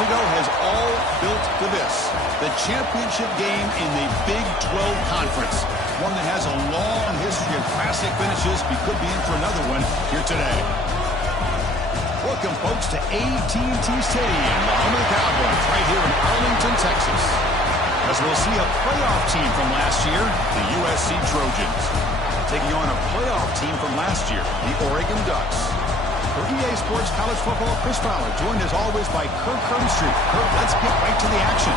months ago has all built to this. The championship game in the Big 12 Conference. One that has a long history of classic finishes. We could be in for another one here today. Welcome, folks, to AT&T Stadium, the home of the Cowboys, right here in Arlington, Texas. As we'll see a playoff team from last year, the USC Trojans, taking on a playoff team from last year, the Oregon Ducks. For EA Sports College Football, Chris Fowler, joined as always by Kirk Herbstreit. Kirk, let's get right to the action.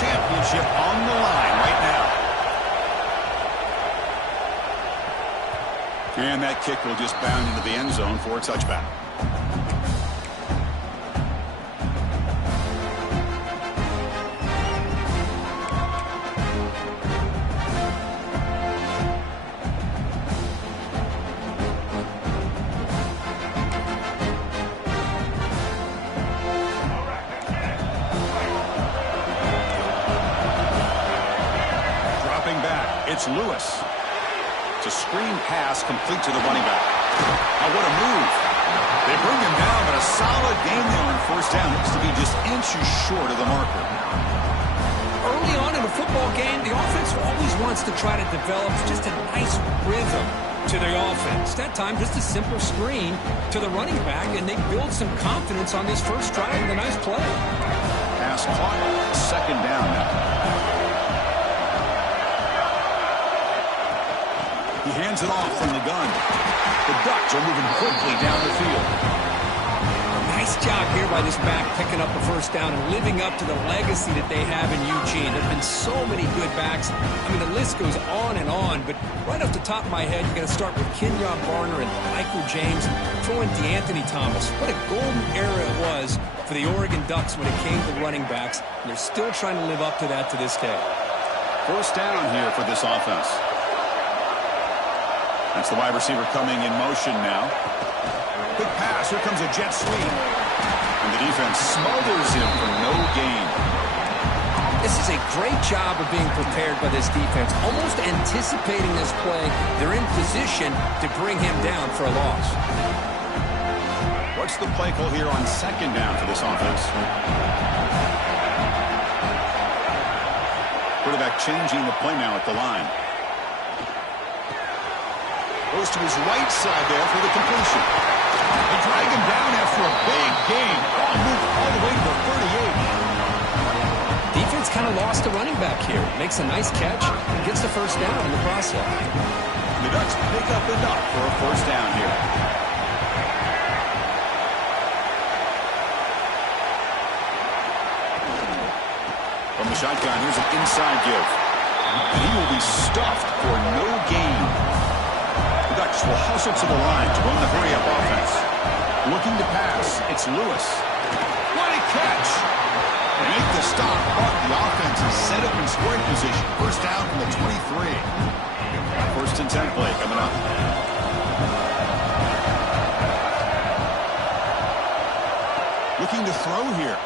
Championship on the line right now. And that kick will just bound into the end zone for a touchback. It's Lewis. It's a screen pass complete to the running back. Now what a move. They bring him down, but a solid game there on first down. Looks to be just inches short of the marker. Early on in a football game, the offense always wants to try to develop just a nice rhythm to their offense. That time, just a simple screen to the running back, and they build some confidence on this first drive with a nice play. Pass caught. Second down now. He hands it off from the gun. The Ducks are moving quickly down the field. Nice job here by this back, picking up a first down and living up to the legacy that they have in Eugene. There have been so many good backs. I mean, the list goes on and on, but right off the top of my head, you're going to start with Kenyon Barner and Michael James, throw in DeAnthony Thomas. What a golden era it was for the Oregon Ducks when it came to running backs, and they're still trying to live up to that to this day. First down here for this offense. That's the wide receiver coming in motion now. Quick pass. Here comes a jet sweep. And the defense smothers him for no gain. This is a great job of being prepared by this defense. Almost anticipating this play. They're in position to bring him down for a loss. What's the play call here on second down for this offense? Quarterback changing the play now at the line. Goes to his right side there for the completion. They drag him down after a big gain. Oh, moved all the way to the 38. Defense kind of lost the running back here. Makes a nice catch and gets the first down in the process. The Ducks pick up enough for a first down here. From the shotgun, here's an inside give. And he will be stuffed for no gain. The Ducks will hustle to the line to run the hurry-up offense. Looking to pass, it's Lewis. What a catch! They make the stop, but the offense is set up in scoring position. First down from the 23. First and 10 play coming up. Looking to throw here.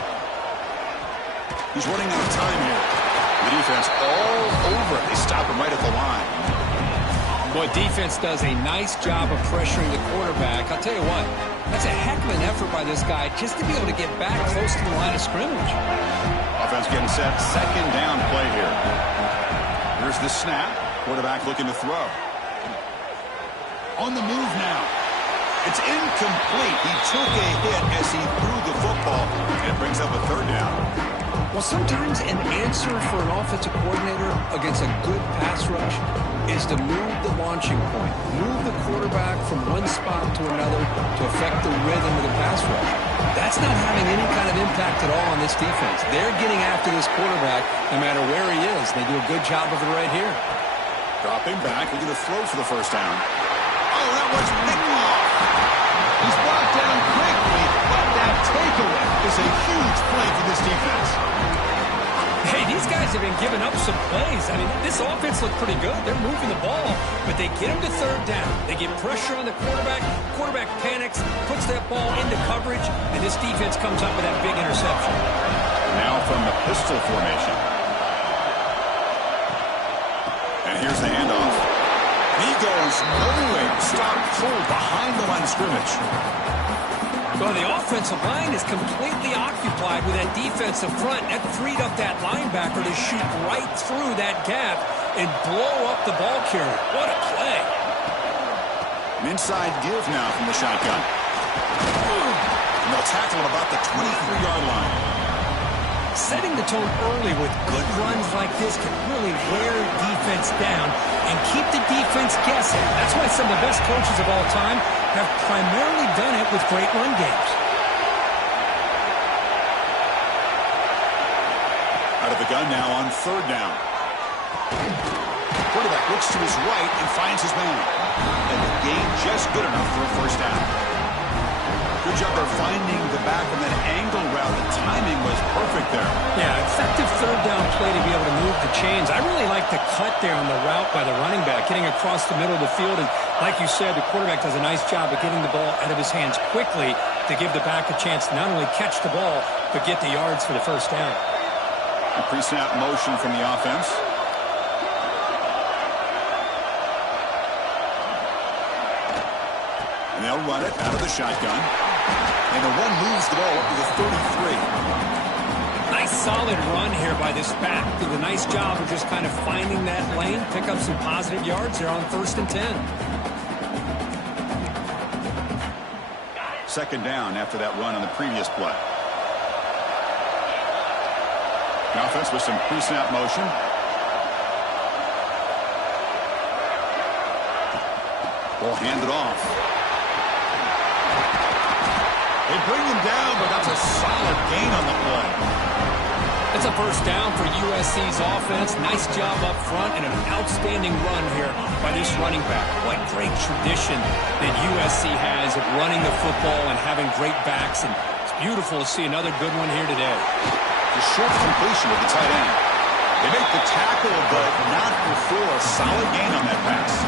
He's running out of time here. The defense all over it. They stop him right at the line. Boy, defense does a nice job of pressuring the quarterback. I'll tell you what, that's a heck of an effort by this guy just to be able to get back close to the line of scrimmage. Offense getting set. Second down play here. Here's the snap. Quarterback looking to throw. On the move now. It's incomplete. He took a hit as he threw the football, and it brings up a third down. Well, sometimes an answer for an offensive coordinator against a good pass rush is to move the launching point, move the quarterback from one spot to another to affect the rhythm of the pass rush. That's not having any kind of impact at all on this defense. They're getting after this quarterback no matter where he is. They do a good job of it right here. Dropping back, looking to throw for the first down. Oh, that was picked off. He's brought down quickly, but that takeaway is a huge play for this defense. Hey, these guys have been giving up some plays. I mean, this offense looked pretty good. They're moving the ball, but they get them to third down. They get pressure on the quarterback. Quarterback panics, puts that ball into coverage, and this defense comes up with that big interception. Now from the pistol formation. And here's the handoff. He goes nowhere. Stop cold behind the line of scrimmage. Well, the offensive line is completely occupied with that defensive front. That freed up that linebacker to shoot right through that gap and blow up the ball carrier. What a play. An inside give now from the shotgun. And they'll tackle him about the 23-yard line. Setting the tone early with good runs like this can really wear defense down and keep the defense guessing. That's why some of the best coaches of all time have primarily done it with great run games. Out of the gun now on third down. Quarterback looks to his right and finds his man. And the gain just good enough for a first down. Good job of finding the back on that angle route. The timing was perfect there. Yeah, effective third down play to be able to move the chains. I really like the cut there on the route by the running back, getting across the middle of the field. And like you said, the quarterback does a nice job of getting the ball out of his hands quickly to give the back a chance to not only catch the ball, but get the yards for the first down. A pre-snap motion from the offense. And they'll run it out of the shotgun. And the run moves the ball up to the 33. Nice solid run here by this back. Did a nice job of just kind of finding that lane, pick up some positive yards there on 1st and 10. Second down after that run on the previous play. The offense with some pre-snap motion. Ball handed off. They bring him down, but that's a solid gain on the play. It's a first down for USC's offense. Nice job up front and an outstanding run here by this running back. What great tradition that USC has of running the football and having great backs. And it's beautiful to see another good one here today. The short completion with the tight end. They make the tackle, but not before a solid gain on that pass.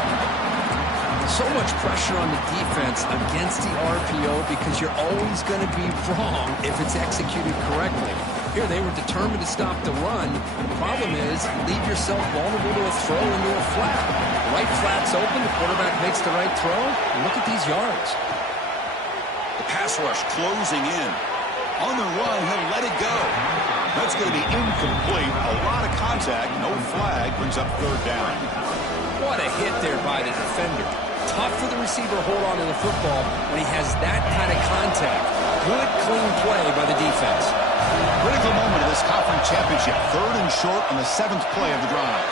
So much pressure on the defense against the RPO because you're always going to be wrong if it's executed correctly. Here they were determined to stop the run. The problem is leave yourself vulnerable to a throw into a flat. The right flat's open. The quarterback makes the right throw. And look at these yards. The pass rush closing in. On the run, he'll let it go. That's going to be incomplete. A lot of contact. No flag. Brings up third down. What a hit there by the defender. Tough for the receiver to hold on to the football when he has that kind of contact. Good, clean play by the defense. Critical moment of this conference championship. Third and short on the 7th play of the drive.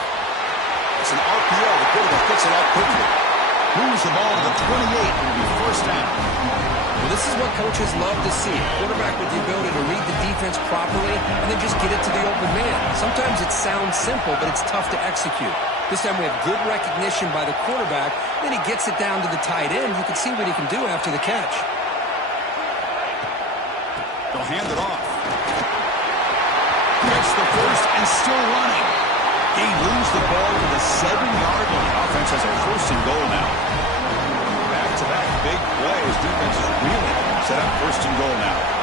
It's an RPO. The quarterback picks it up quickly. Moves the ball to the 28. It'll be first down. Well, this is what coaches love to see. A quarterback with the ability to read the defense properly and then just get it to the open man. Sometimes it sounds simple, but it's tough to execute. This time we have good recognition by the quarterback. Then he gets it down to the tight end. You can see what he can do after the catch. They'll hand it off. Gets the first and still running. He moves the ball to the 7-yard line. Offense has a first and goal now. Back-to-back big plays. Defense is really set up first and goal now.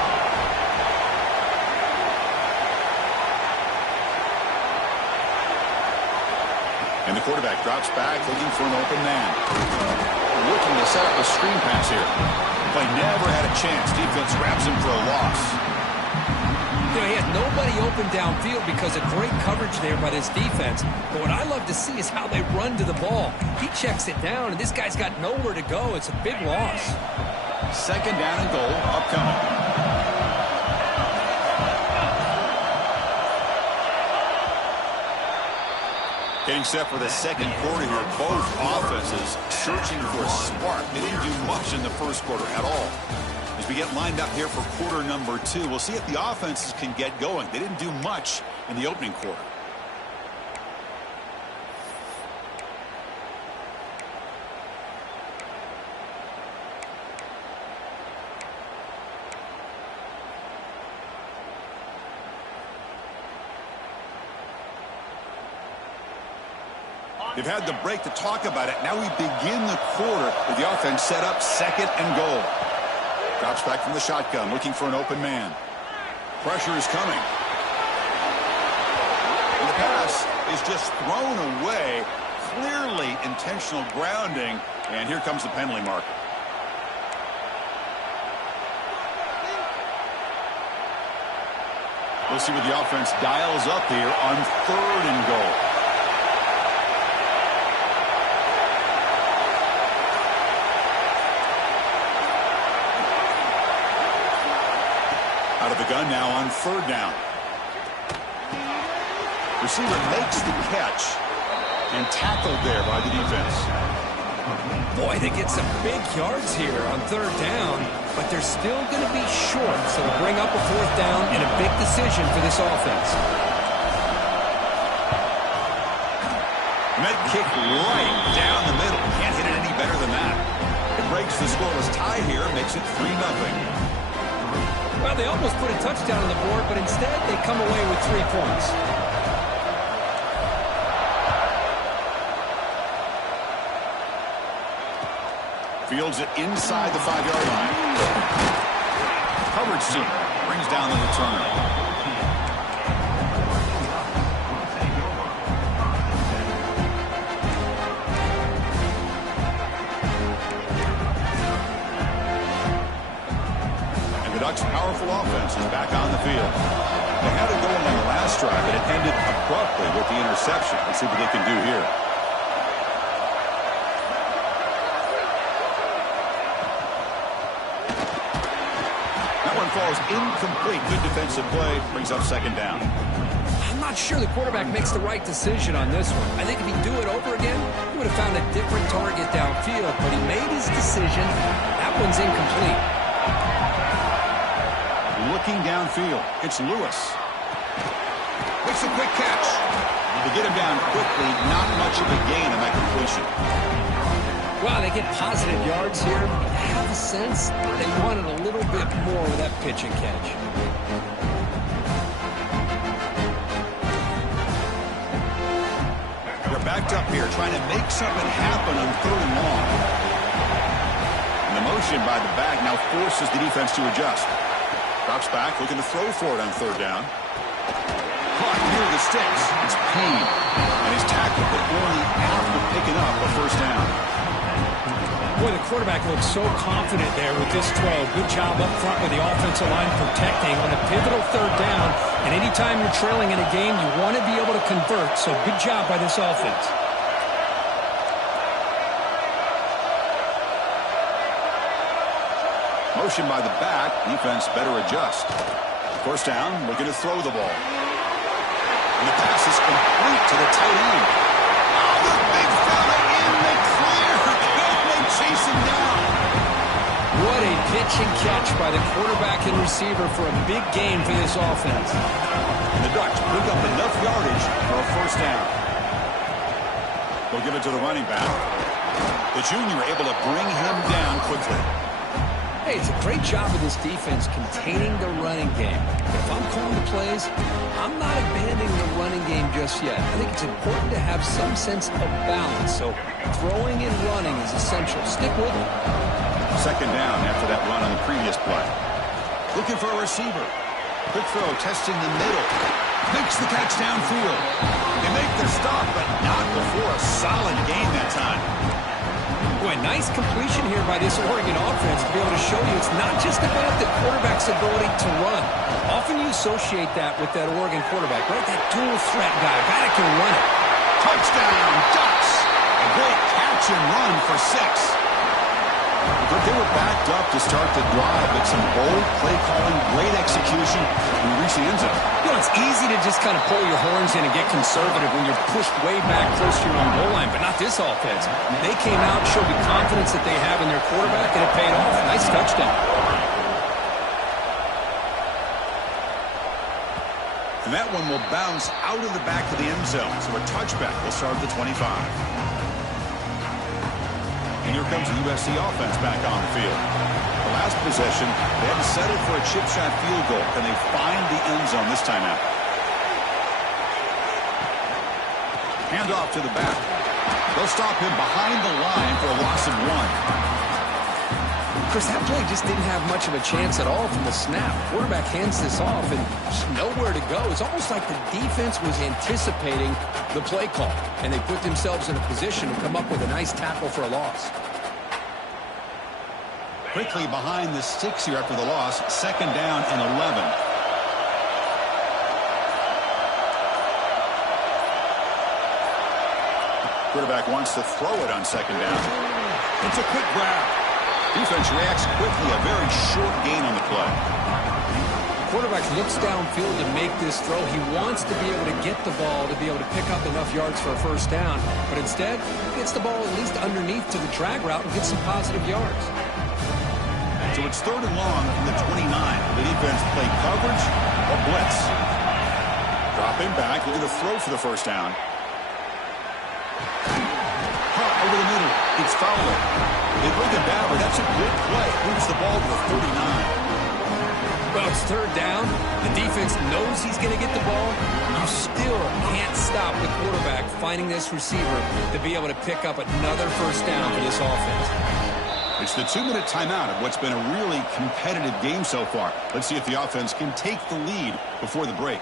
And the quarterback drops back, looking for an open man. Looking to set up a screen pass here. Play never had a chance. Defense grabs him for a loss. You know, he had nobody open downfield because of great coverage there by this defense. But what I love to see is how they run to the ball. He checks it down, and this guy's got nowhere to go. It's a big loss. Second down and goal upcoming. Getting set for the second quarter here. Both offenses searching for a spark. They didn't do much in the first quarter at all. As we get lined up here for quarter number 2, we'll see if the offenses can get going. They didn't do much in the opening quarter. They've had the break to talk about it. Now we begin the quarter with the offense set up, second and goal. Drops back from the shotgun, looking for an open man. Pressure is coming. And the pass is just thrown away. Clearly intentional grounding. And here comes the penalty marker. We'll see what the offense dials up here on third and goal. Out of the gun now on third down. Receiver makes the catch and tackled there by the defense. Boy, they get some big yards here on third down, but they're still going to be short, so they'll bring up a fourth down and a big decision for this offense. And that kick right down the middle. Can't hit it any better than that. It breaks the scoreless tie here, makes it 3-0. Well, they almost put a touchdown on the board, but instead they come away with 3 points. Fields it inside the 5-yard line. Coverage team brings down the returner. Ducks' powerful offense is back on the field. They had it going on the last drive, but it ended abruptly with the interception. Let's see what they can do here. That one falls incomplete. Good defensive play. Brings up second down. I'm not sure the quarterback makes the right decision on this one. I think if he'd do it over again, he would have found a different target downfield, but he made his decision. That one's incomplete. Looking downfield, it's Lewis. Makes a quick catch. To get him down quickly, not much of a gain on that completion. Well, they get positive yards here. I have a sense they wanted a little bit more with that pitch and catch. They're backed up here, trying to make something happen on third and long. And the motion by the back now forces the defense to adjust. Drops back, looking to throw for it on third down. Caught near the sticks. It's Payne. And he's tackled, but only after picking up a first down. Boy, the quarterback looks so confident there with this throw. Good job up front with the offensive line protecting on a pivotal third down. And anytime you're trailing in a game, you want to be able to convert. So good job by this offense. Motion by the back. Defense better adjust. First down, looking to throw the ball. And the pass is complete to the tight end. Oh, the big fella in the clear. Can they chase him down? What a pitch and catch by the quarterback and receiver for a big game for this offense. And the Ducks pick up enough yardage for a first down. They'll give it to the running back. The junior able to bring him down quickly. Hey, it's a great job of this defense containing the running game. But if I'm calling the plays, I'm not abandoning the running game just yet. I think it's important to have some sense of balance. So throwing and running is essential. Stick with it. Second down after that run on the previous play. Looking for a receiver. Quick throw, testing the middle. Makes the catch downfield. They make the stop, but not before a solid gain that time. Boy, nice completion here by this Oregon offense to be able to show you it's not just about the quarterback's ability to run. Often you associate that with that Oregon quarterback, right? That dual threat guy, a guy that can run it. Touchdown, Ducks! A great catch and run for 6. But they were backed up to start the drive, but some bold play calling, great execution, and reach the end zone. You know, it's easy to just kind of pull your horns in and get conservative when you're pushed way back close to your own goal line, but not this offense. They came out, showed the confidence that they have in their quarterback, and it paid off. Nice touchdown. And that one will bounce out of the back of the end zone, so a touchback will start at the 25. And here comes the USC offense back on the field. The last possession, they had to settle for a chip shot field goal. Can they find the end zone this time out? Hand off to the back. They'll stop him behind the line for a loss of 1. Chris, that play just didn't have much of a chance at all from the snap. Quarterback hands this off and just nowhere to go. It's almost like the defense was anticipating the play call, and they put themselves in a position to come up with a nice tackle for a loss. Quickly behind the sticks here after the loss. 2nd down and 11. Quarterback wants to throw it on 2nd down. It's a quick grab. Defense reacts quickly. A very short gain on the play. Quarterback looks downfield to make this throw. He wants to be able to get the ball to be able to pick up enough yards for a 1st down. But instead, he gets the ball at least underneath to the drag route and gets some positive yards. So it's 3rd and long from the 29. The defense play coverage or blitz. Dropping back. Looking to throw for the 1st down. Over the middle. It's Fowler. They bring him down, but that's a good play. Moves the ball to the 39. Well, it's 3rd down. The defense knows he's going to get the ball. You still can't stop the quarterback finding this receiver to be able to pick up another 1st down for this offense. It's the 2-minute timeout of what's been a really competitive game so far. Let's see if the offense can take the lead before the break.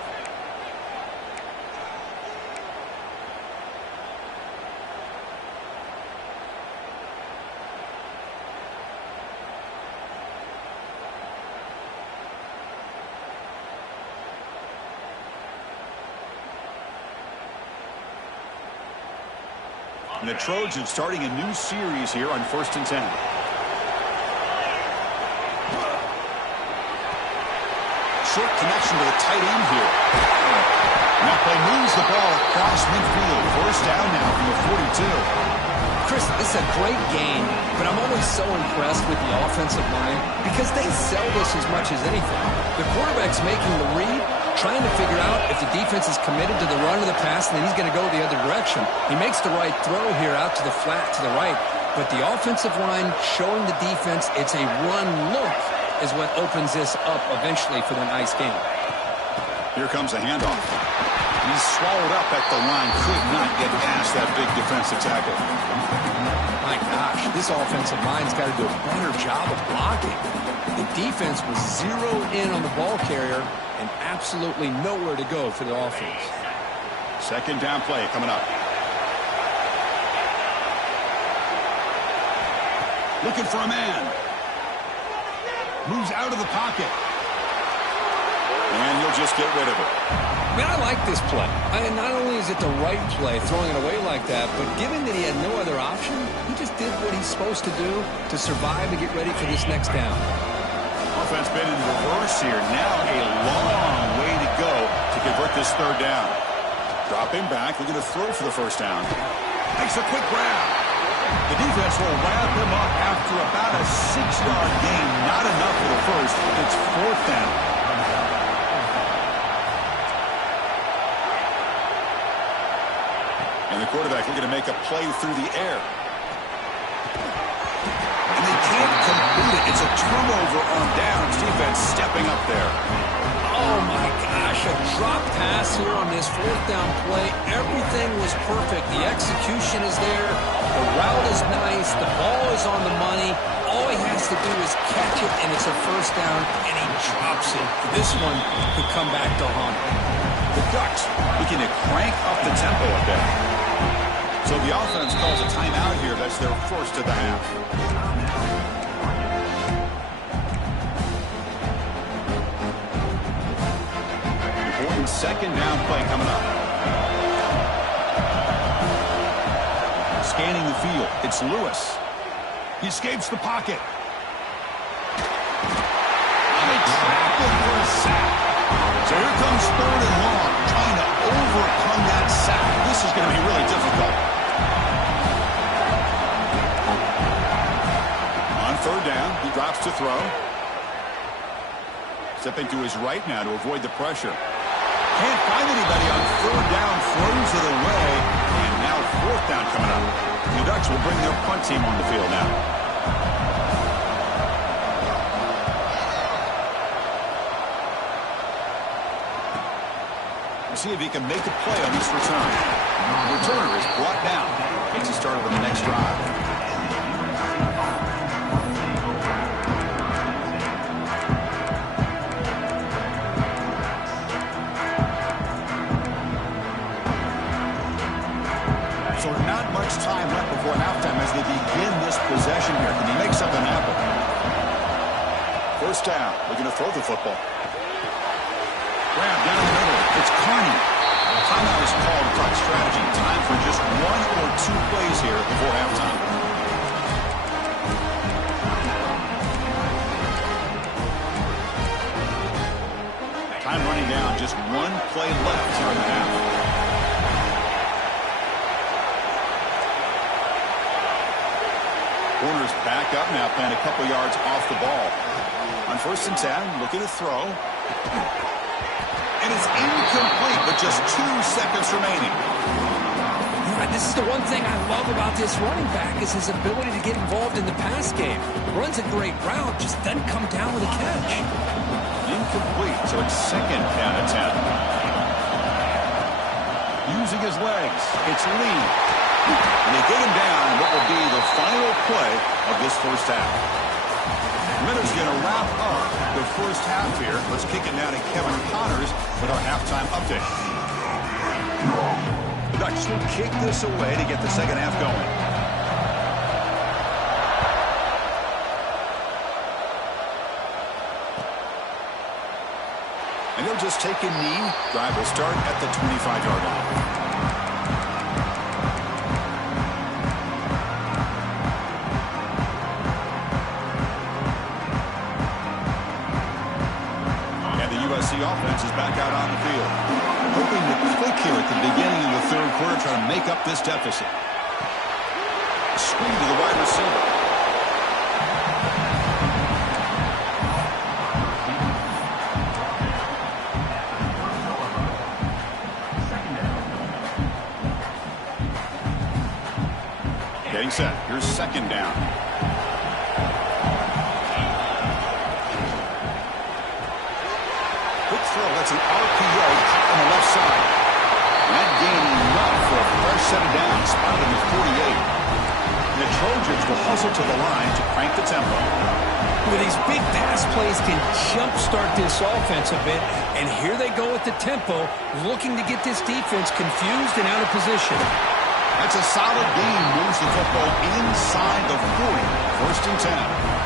And the Trojans starting a new series here on 1st and 10. Short connection to the tight end here. And that play moves the ball across midfield. 1st down now from the 42. Chris, this is a great game, but I'm always so impressed with the offensive line because they sell this as much as anything. The quarterback's making the read, trying to figure out if the defense is committed to the run or the pass, and then he's going to go the other direction. He makes the right throw here out to the flat to the right, but the offensive line showing the defense it's a run look is what opens this up eventually for the nice game. Here comes a handoff. He's swallowed up at the line, could not get past that big defensive tackle. My gosh, this offensive line's got to do a better job of blocking. The defense was zeroed in on the ball carrier and absolutely nowhere to go for the offense. 2nd down play coming up. Looking for a man. Moves out of the pocket. And he'll just get rid of it. Man, I like this play. Not only is it the right play, throwing it away like that, but given that he had no other option, he just did what he's supposed to do to survive and get ready for this next down. Offense been in reverse here. Now a long way to go to convert this 3rd down. Dropping back, looking to throw for the 1st down. Makes a quick grab. The defense will wrap him up after about a 6-yard gain. Not enough for the 1st. It's 4th down. And the quarterback looking to make a play through the air. And they can't complete it. It's a turnover on downs. Defense stepping up there. Oh, my gosh. A drop pass here on this 4th down play. Everything was perfect. The execution is there. The route is nice. The ball is on the money. All he has to do is catch it, and it's a 1st down, and he drops it. This one could come back to haunt him. The Ducks looking to crank up the tempo a bit. So the offense calls a timeout here. That's their 1st of the half. Important 2nd down play coming up. Scanning the field. It's Lewis. He escapes the pocket. And they trap him for a sack. So here comes 3rd and long, trying to overcome that sack. This is going to be really difficult. On 3rd down, he drops to throw. Stepping to his right now to avoid the pressure. Can't find anybody on 3rd down, throws it away. And now 4th down coming up. The Ducks will bring their punt team on the field now. See if he can make a play on this return. The returner is brought down. Gets you started on the next drive. So not much time left before halftime as they begin this possession here. Can he make something happen? First down. Looking to throw the football. Grab down the middle. It's Carney. Timeout is called to talk strategy. Time for just 1 or 2 plays here before halftime. Time running down. Just 1 play left here in the half. Corner's back up now, playing a couple yards off the ball. On 1st and 10, looking to throw. And it's incomplete with just 2 seconds remaining. This is the one thing I love about this running back is his ability to get involved in the pass game. Runs a great route, just doesn't come down with a catch. Incomplete, so it's 2nd down at 10. Using his legs, it's Lee. And they get him down what will be the final play of this first half. Minutes going to wrap up the first half here. Let's kick it now to Kevin Connors with our halftime update. The Ducks will kick this away to get the second half going. And they'll just take a knee. Drive will start at the 25-yard line. USC offense is back out on the field. Hoping to click here at the beginning of the 3rd quarter, trying to make up this deficit. Screen to the wide receiver. Getting set. Here's 2nd down. That's an RPO on the left side. That gain enough for a fresh set of downs, spotted at 48. And the Trojans will hustle to the line to crank the tempo. With these big pass plays can jumpstart this offense a bit, and here they go at the tempo, looking to get this defense confused and out of position. That's a solid gain, moves the football inside the 40. 1st and 10.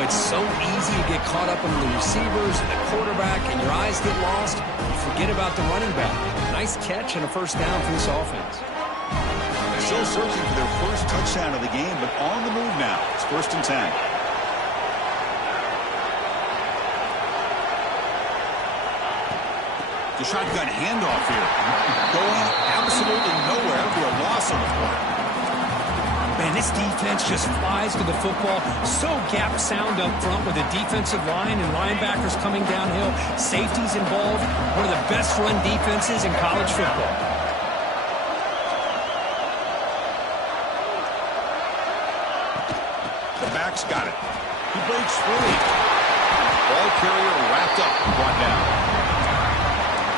It's so easy to get caught up in the receivers and the quarterback, and your eyes get lost. You forget about the running back. Nice catch and a first down for this offense. They're still searching for their first touchdown of the game, but on the move now. It's 1st and 10. The shotgun handoff here. Going absolutely nowhere for a loss on the play. Man, this defense just flies to the football. So gap sound up front with the defensive line and linebackers coming downhill. Safeties involved. One of the best run defenses in college football. The back's got it. He breaks free. Ball carrier wrapped up, brought down.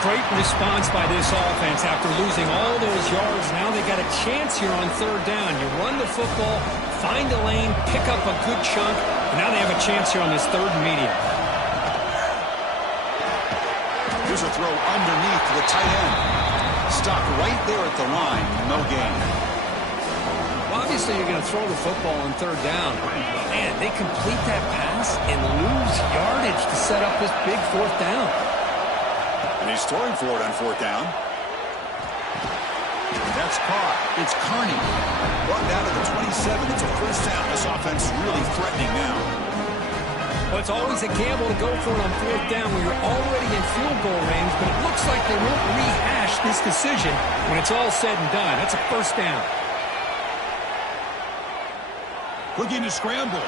Great response by this offense after losing all those yards. Now they got a chance here on 3rd down. You run the football, find a lane, pick up a good chunk, and now they have a chance here on this 3rd and medium. Here's a throw underneath to the tight end. Stopped right there at the line. No gain. Well, obviously you're going to throw the football on 3rd down. Man, they complete that pass and lose yardage to set up this big 4th down. And he's throwing for it on 4th down. That's caught. It's Carney. Brought down to the 27. It's a first down. This offense really threatening now. Well, it's always a gamble to go for it on 4th down when you're already in field goal range, but it looks like they won't rehash this decision when it's all said and done. That's a first down. Looking to scramble.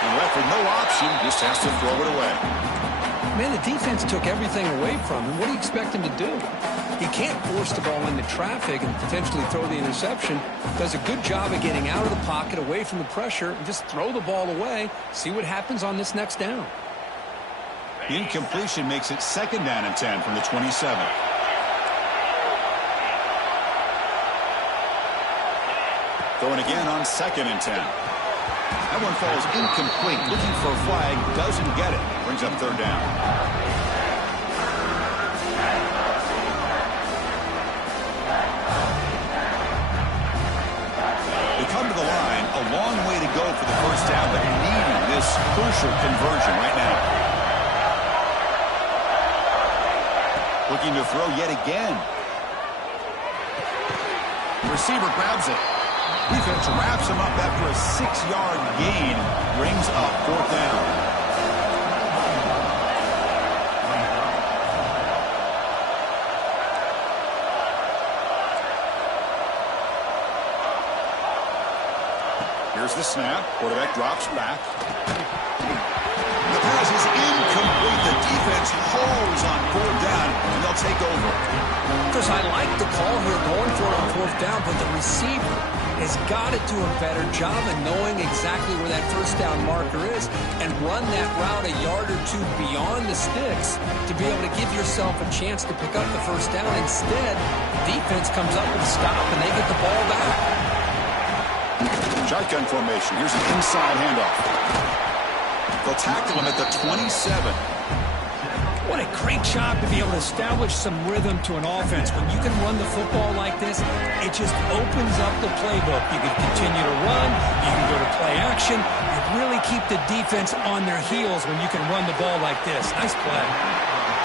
And left with no option, just has to throw it away. Man, the defense took everything away from him. What do you expect him to do? He can't force the ball into traffic and potentially throw the interception. Does a good job of getting out of the pocket, away from the pressure, and just throw the ball away. See what happens on this next down. The incompletion makes it 2nd down and 10 from the 27. Going again on 2nd and 10. That one falls incomplete. Looking for a flag. Doesn't get it. Brings up 3rd down. They come to the line. A long way to go for the 1st down, but needing this crucial conversion right now. Looking to throw yet again. Receiver grabs it. Defense wraps him up after a 6-yard gain. Brings up 4th down. Here's the snap. Quarterback drops back. The pass is incomplete. The defense holds on 4th down, and they'll take over. Chris, I like the call here going for it on 4th down, but the receiver has got to do a better job of knowing exactly where that 1st down marker is and run that route a yard or 2 beyond the sticks to be able to give yourself a chance to pick up the 1st down. Instead, defense comes up with a stop and they get the ball back. Shotgun formation. Here's an inside handoff. They'll tackle him at the 27. What a great job to be able to establish some rhythm to an offense. When you can run the football like this, it just opens up the playbook. You can continue to run. You can go to play action. You really keep the defense on their heels when you can run the ball like this. Nice play.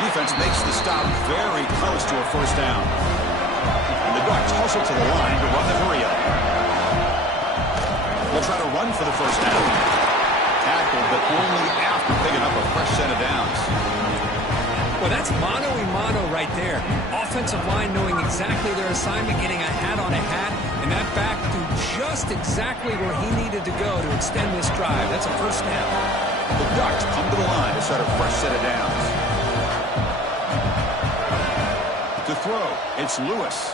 Defense makes the stop very close to a 1st down. And the Ducks hustle to the line to run the hurry up. They'll try to run for the 1st down. Tackled, but only after picking up a fresh set of downs. Well, that's mano-a-mano right there. Offensive line knowing exactly their assignment, getting a hat on a hat, and that back to just exactly where he needed to go to extend this drive. That's a 1st down. The Ducks come to the line to set a fresh set of downs. To throw, it's Lewis.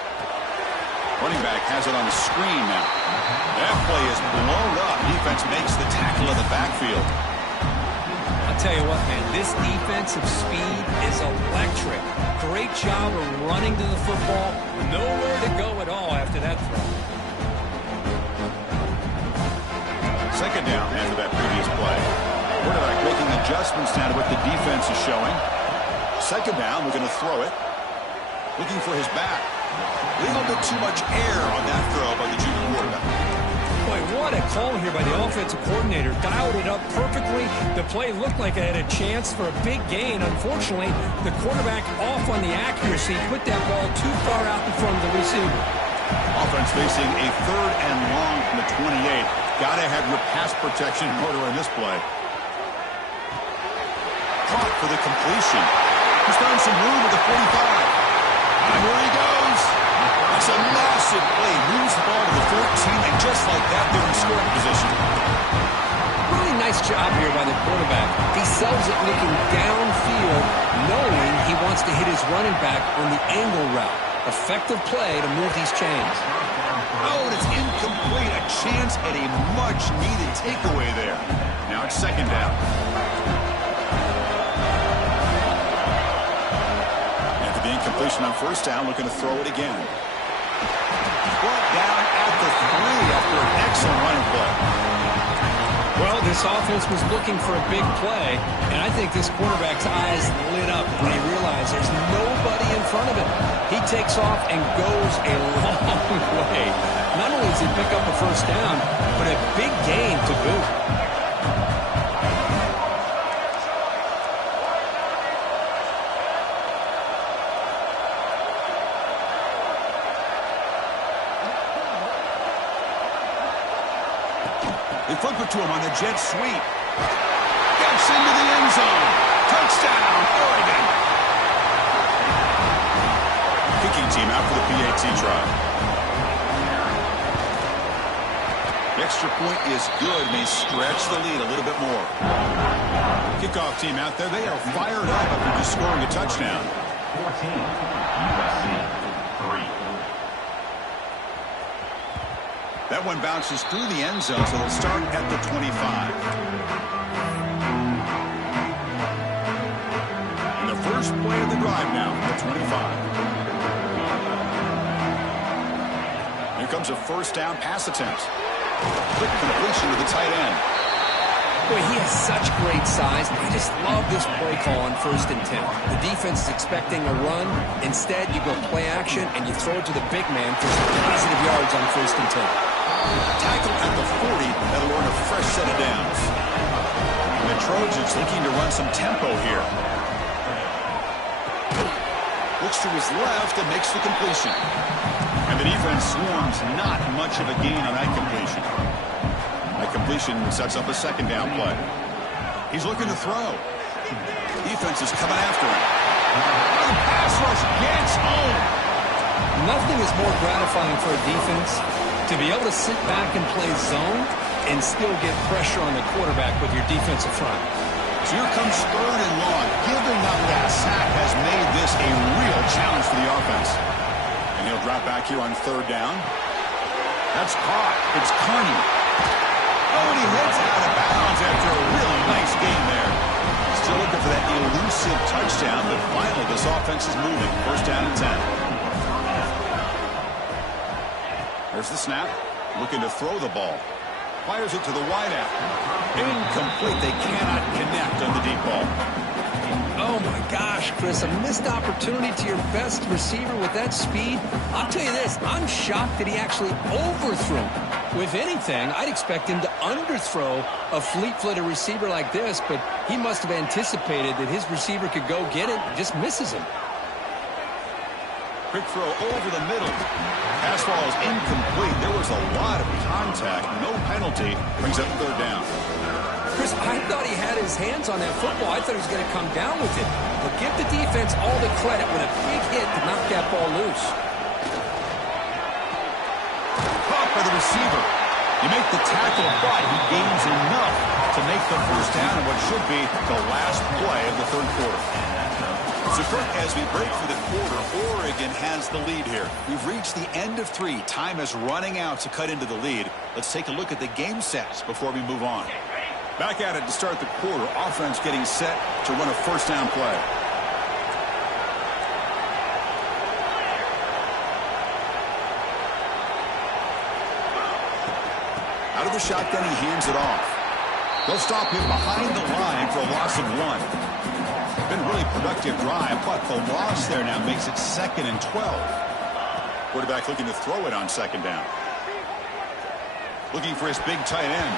Running back has it on the screen now. That play is blown up. Defense makes the tackle in the backfield. I'll tell you what, man, this defensive speed is electric. Great job of running to the football. Nowhere to go at all after that throw. 2nd down after that previous play. Quarterback making adjustments now to what the defense is showing. 2nd down, we're going to throw it. Looking for his back. A little bit too much air on that throw by the junior quarterback. Boy, what a call here by the offensive coordinator. Dialed it up perfectly. The play looked like it had a chance for a big gain. Unfortunately, the quarterback off on the accuracy, put that ball too far out in front of the receiver. Offense facing a 3rd and long from the 28. Got to have your pass protection in order in this play. Caught for the completion. He's found some room at the 45. And here he goes. That's a massive play. Moves the ball to the 14, and just like that, they're in scoring position. Really nice job here by the quarterback. He sells it looking downfield, knowing he wants to hit his running back on the angle route. Effective play to move these chains. Oh, and it's incomplete. A chance at a much-needed takeaway there. Now it's 2nd down. After the incompletion on 1st down, looking to throw it again. Brought down at the 3 after an excellent running play. Well, this offense was looking for a big play, and I think this quarterback's eyes lit up when he realized there's nobody in front of him. He takes off and goes a long way. Not only does he pick up a 1st down, but a big gain to boot. They flip it to him on the jet sweep. Gets into the end zone. Touchdown, Oregon. Kicking team out for the PAT try. The extra point is good. May stretch the lead a little bit more. Kickoff team out there. They are fired up after just scoring a touchdown. 14, USC 3. That one bounces through the end zone, so they'll start at the 25. first play of the drive now from the 25. Here comes a first down pass attempt. Quick completion to the tight end. Boy, he has such great size. I just love this play call on 1st and 10. The defense is expecting a run. Instead, you go play action, and you throw it to the big man for some positive yards on 1st and 10. Tackle at the 40. That'll earn a fresh set of downs. And the Trojans looking to run some tempo here. Looks to his left and makes the completion. And the defense swarms not much of a gain on that completion. That completion sets up a second down play. He's looking to throw. Defense is coming after him. The pass rush gets home. Nothing is more gratifying for a defense to be able to sit back and play zone and still get pressure on the quarterback with your defensive front. So here comes 3rd and long. Giving up that sack has made this a real challenge for the offense. And he'll drop back here on 3rd down. That's caught. It's Carney. Oh, and he heads out of bounds after a really nice game there. Still looking for that elusive touchdown, but finally this offense is moving. 1st down and 10. There's the snap. Looking to throw the ball. Fires it to the wideout. Incomplete. They cannot connect on the deep ball. Oh, my gosh, Chris, a missed opportunity to your best receiver with that speed. I'll tell you this, I'm shocked that he actually overthrew him. With anything, I'd expect him to underthrow a fleet-footed receiver like this, but he must have anticipated that his receiver could go get it and just misses him. Quick throw over the middle. Pass ball is incomplete. There was a lot of contact. No penalty. Brings up 3rd down. Chris, I thought he had his hands on that football. I thought he was going to come down with it. But give the defense all the credit with a big hit to knock that ball loose. Caught by the receiver. You make the tackle, but he gains enough to make the 1st down in what should be the last play of the 3rd quarter. So, Kirk, as we break for the quarter, Oregon has the lead here. We've reached the end of 3. Time is running out to cut into the lead. Let's take a look at the game sets before we move on. Back at it to start the quarter. Offense getting set to run a 1st down play. Out of the shotgun, he hands it off. They'll stop him behind the line for a loss of 1. Been a really productive drive, but the loss there now makes it 2nd and 12. Quarterback looking to throw it on 2nd down. Looking for his big tight end.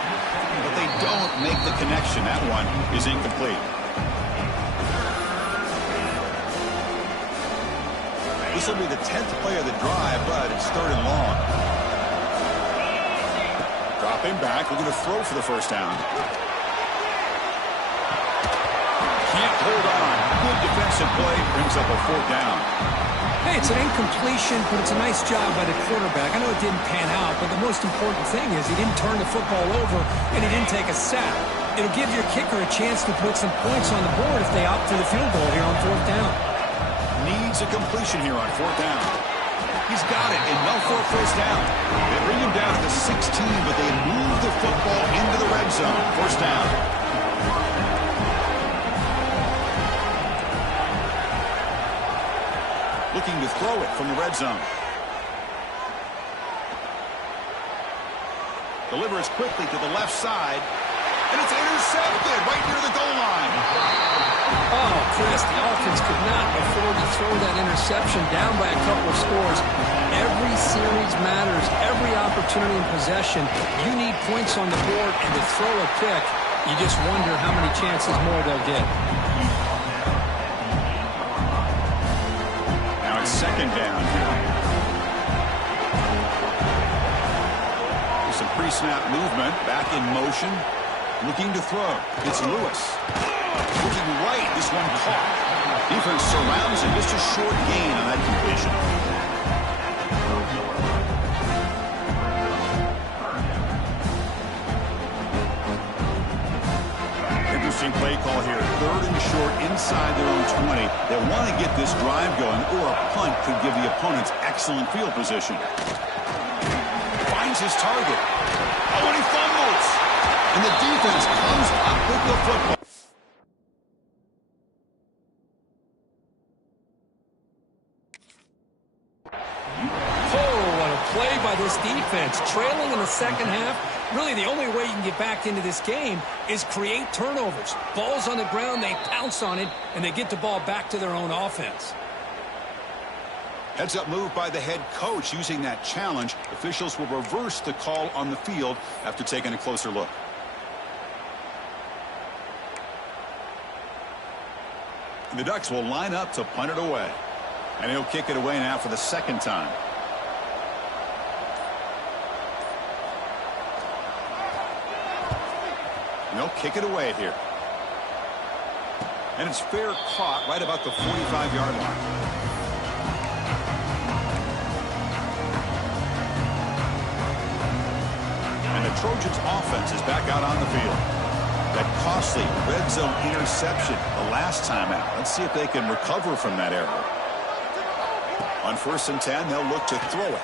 But they don't make the connection. That one is incomplete. This will be the 10th play of the drive, but it's 3rd and long. Dropping back, looking to throw for the 1st down. Can't hold on. Good defensive play. Brings up a 4th down. Hey, it's an incompletion, but it's a nice job by the quarterback. I know it didn't pan out, but the most important thing is he didn't turn the football over and he didn't take a sack. It'll give your kicker a chance to put some points on the board if they opt for the field goal here on 4th down. Needs a completion here on 4th down. He's got it, enough for a 1st down. They bring him down to the 16, but they move the football into the red zone. 1st down. Looking to throw it from the red zone. Delivers quickly to the left side. And it's intercepted right near the goal line. Oh, Chris, the offense could not afford to throw that interception down by a couple of scores. Every series matters. Every opportunity in possession. You need points on the board, and to throw a pick, you just wonder how many chances more they'll get. Now it's 2nd down here. There's some pre-snap movement. Back in motion. Looking to throw. It's Lewis. Looking right. This one caught. Defense surrounds him. Just a short gain on that completion. Interesting play call here. 3rd and short inside their own 20. They want to get this drive going, or a punt could give the opponents excellent field position. Finds his target. Oh, and he fumbles. And the defense comes up with the football. play by this defense. Trailing in the second half, really the only way you can get back into this game is create turnovers. Ball's on the ground, they pounce on it, and they get the ball back to their own offense. Heads-up move by the head coach using that challenge. Officials will reverse the call on the field after taking a closer look. The Ducks will line up to punt it away. And he'll kick it away now for the second time. And they'll kick it away here. And it's fair caught right about the 45-yard line. And the Trojans offense is back out on the field. That costly red zone interception the last time out. Let's see if they can recover from that error. On 1st and 10, they'll look to throw it.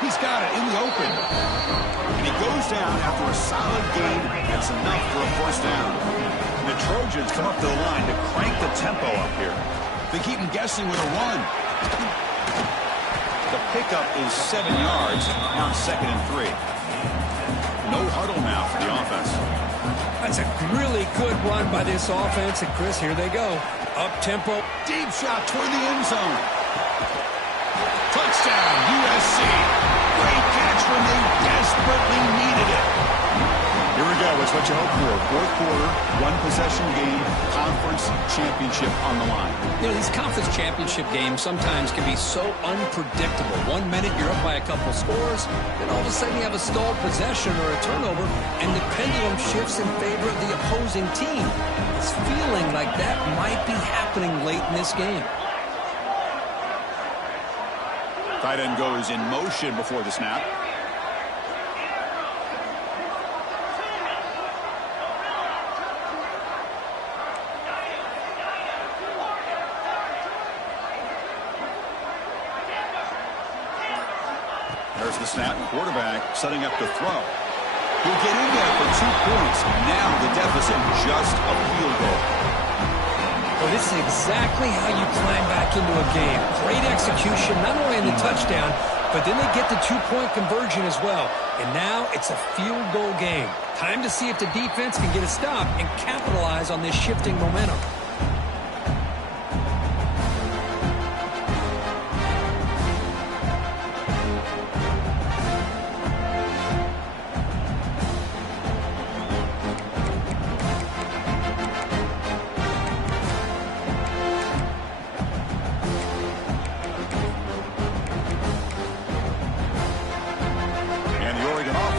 He's got it in the open. And he goes down after a solid gain. That's enough for a first down. And the Trojans come up to the line to crank the tempo up here. They keep him guessing with a run. The pickup is 7 yards. Now 2nd and 3. No huddle now for the offense. That's a really good run by this offense. And, Chris, here they go. Up-tempo. Deep shot toward the end zone. Touchdown, USC. Great catch when they desperately needed it. Here we go. It's what you hope for. 4th quarter, one-possession game, conference championship on the line. You know, these conference championship games sometimes can be so unpredictable. 1 minute you're up by a couple scores, then all of a sudden you have a stalled possession or a turnover, and the pendulum shifts in favor of the opposing team. It's feeling like that might be happening late in this game. Tight end goes in motion before the snap. There's the snap. Quarterback setting up to throw. He'll get in there for 2 points. Now the deficit just a field goal. Well, this is exactly how you climb back into a game. Great execution, not only in the touchdown, but then they get the 2-point conversion as well. And now it's a field goal game. Time to see if the defense can get a stop and capitalize on this shifting momentum.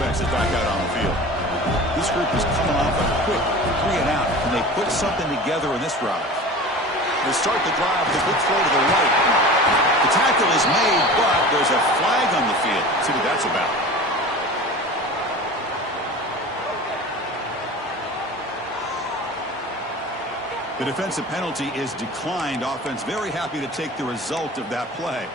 Is back out on the field. This group is coming off a quick 3 and out. Can they put something together in this drive? They start the drive with a good throw to the right. The tackle is made, but there's a flag on the field. Let's see what that's about. The defensive penalty is declined. Offense very happy to take the result of that play.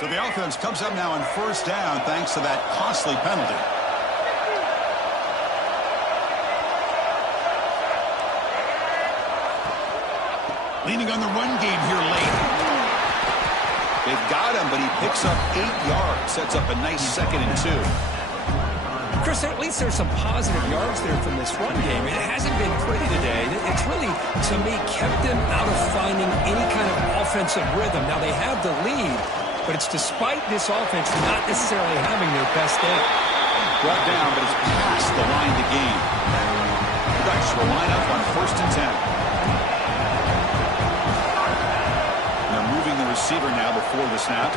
So the offense comes up now on 1st down thanks to that costly penalty. Leaning on the run game here late. They've got him, but he picks up 8 yards. Sets up a nice 2nd and 2. Chris, at least there's some positive yards there from this run game. It hasn't been pretty today. It's really, to me, kept them out of finding any kind of offensive rhythm. Now they have the lead, but it's despite this offense not necessarily having their best day. Brought down, but it's past the line to gain. The Ducks will line up on 1st and 10. They're moving the receiver now before the snap.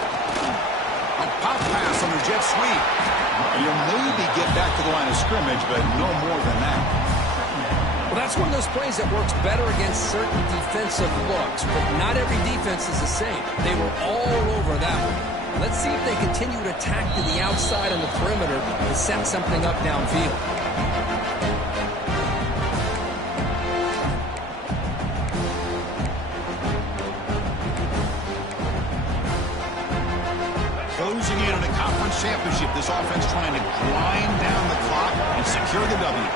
A pop pass on the jet sweep. And you'll maybe get back to the line of scrimmage, but no more than that. Well, that's one of those plays that works better against certain defensive looks, but not every defense is the same. They were all over that one. Let's see if they continue to attack to the outside on the perimeter to set something up downfield. Closing in on a conference championship, this offense trying to grind down the clock and secure the W.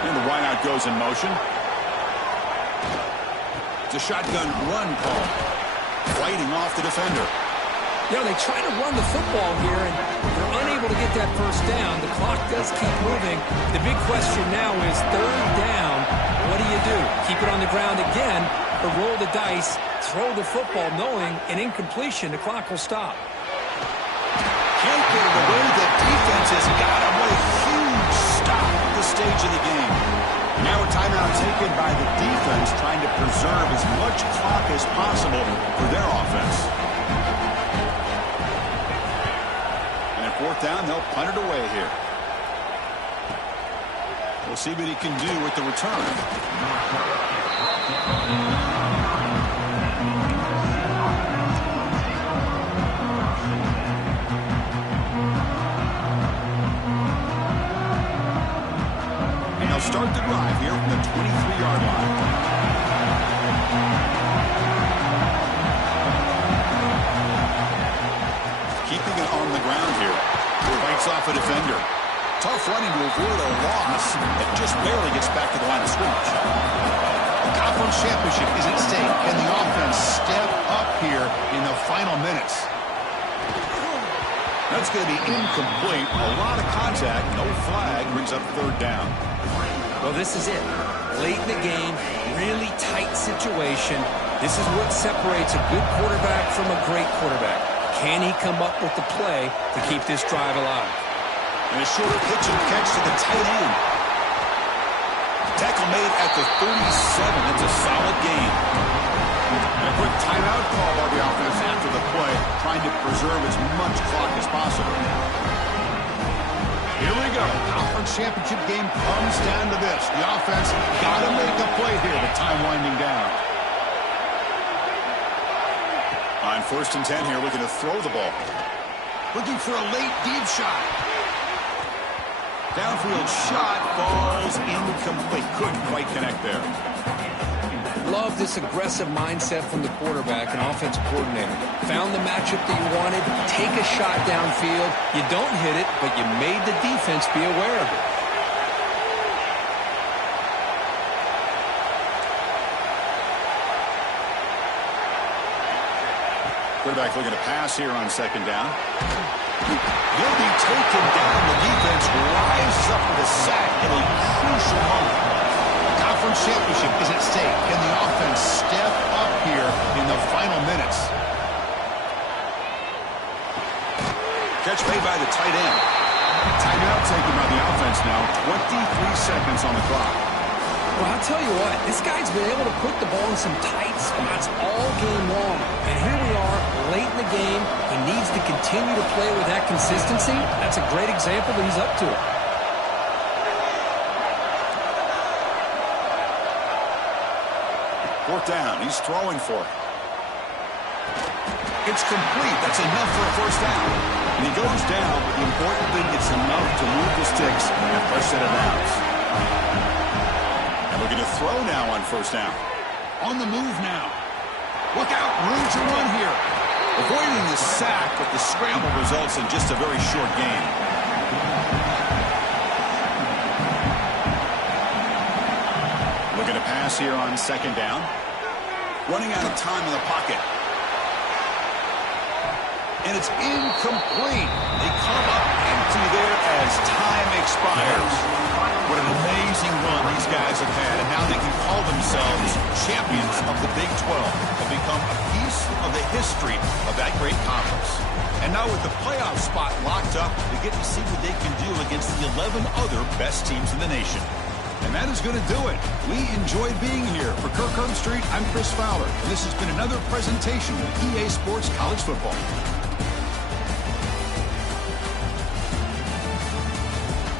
And the wideout goes in motion. It's a shotgun run call. Fighting off the defender. You know, they try to run the football here, and they're unable to get that first down. The clock does keep moving. The big question now is third down. What do you do? Keep it on the ground again, or roll the dice, throw the football, knowing an incompletion, the clock will stop. Can't get it away. The defense has got him. What a huge stop at this stage of the game. Now a timeout taken by the defense, trying to preserve as much clock as possible for their offense. Fourth down, they'll punt it away here. We'll see what he can do with the return. And he'll start the drive here from the 23-yard line. Keeping it on the ground here. Fights off a defender. Tough running to avoid a loss that just barely gets back to the line of scrimmage. The conference championship is at stake. Can the offense step up here in the final minutes? That's going to be incomplete. A lot of contact. No flag. Brings up third down. Well, this is it. Late in the game, really tight situation. This is what separates a good quarterback from a great quarterback. Can he come up with the play to keep this drive alive? And a shorter pitch and catch to the tight end. Tackle made at the 37. It's a solid gain. And a quick timeout call by the offense after the play, trying to preserve as much clock as possible. Here we go. Conference championship game comes down to this. The offense got to make a play here with time winding down. On 1st and 10 here, looking to throw the ball. Looking for a late deep shot. Downfield shot falls incomplete. Couldn't quite connect there. Love this aggressive mindset from the quarterback and offensive coordinator. Found the matchup that you wanted. Take a shot downfield. You don't hit it, but you made the defense be aware of it. Quarterback looking to pass here on 2nd down. He'll be taken down. The defense rises up with a sack in a crucial moment. The conference championship is at stake. Can the offense step up here in the final minutes? Catch made by the tight end. Timeout taken by the offense now. 23 seconds on the clock. Well, I'll tell you what, this guy's been able to put the ball in some tight spots all game long. And here we are, late in the game. He needs to continue to play with that consistency. That's a great example that he's up to it. Fourth down, he's throwing for it. It's complete. That's enough for a first down. And he goes down, but the important thing, it's enough to move the sticks and fresh set of downs. Looking to throw now on 1st down. On the move now. Look out, room to run here. Avoiding the sack, but the scramble results in just a very short gain. Looking to pass here on 2nd down. Running out of time in the pocket. And it's incomplete. They come up empty there as time expires. What an amazing run these guys have had, and now they can call themselves champions of the Big 12 and become a piece of the history of that great conference. And now with the playoff spot locked up, they get to see what they can do against the 11 other best teams in the nation. And that is going to do it. We enjoyed being here. For Kirk Herbstreit, I'm Chris Fowler, and this has been another presentation of EA Sports College Football.